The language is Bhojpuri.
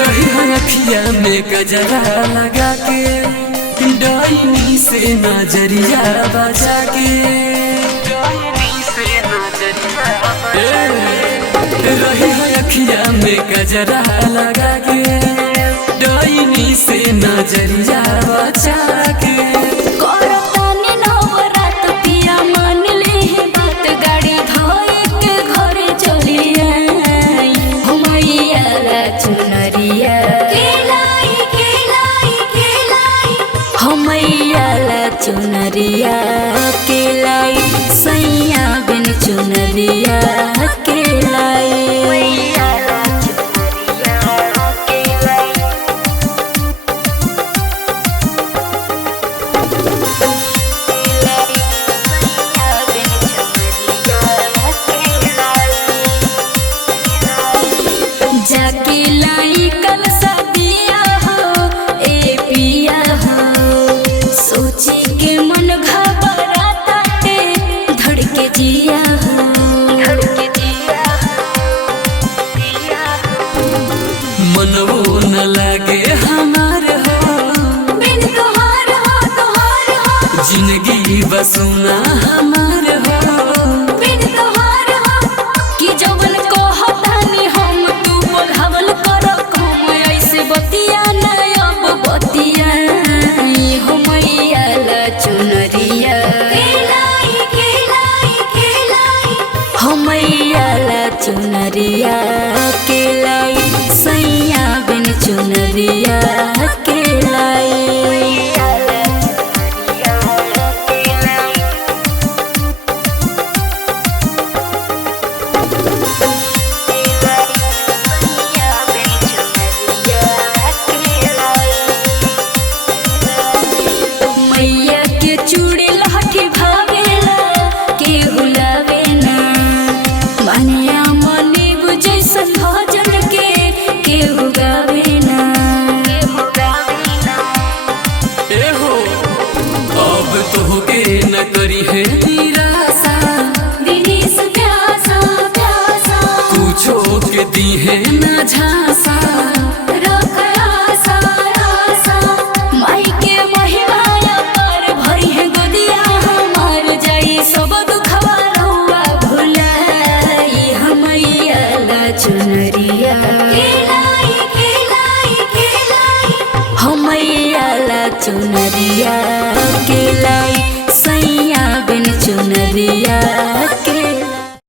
रही अखिया में गजरा लगा के डायनी से नजरिया बजा के रही अखिया में गजरा लगा के डायनी से नजरिया बजा के चुनरिया के लाई सैया बिन चुनरिया के लाई जाके लाई कल सदिया हो ए पिया हो सोची के मन घबराता है धड़के जिया हो मनवो न लगे हमार हो बिन तोहार हो जिंदगी बसुना हमार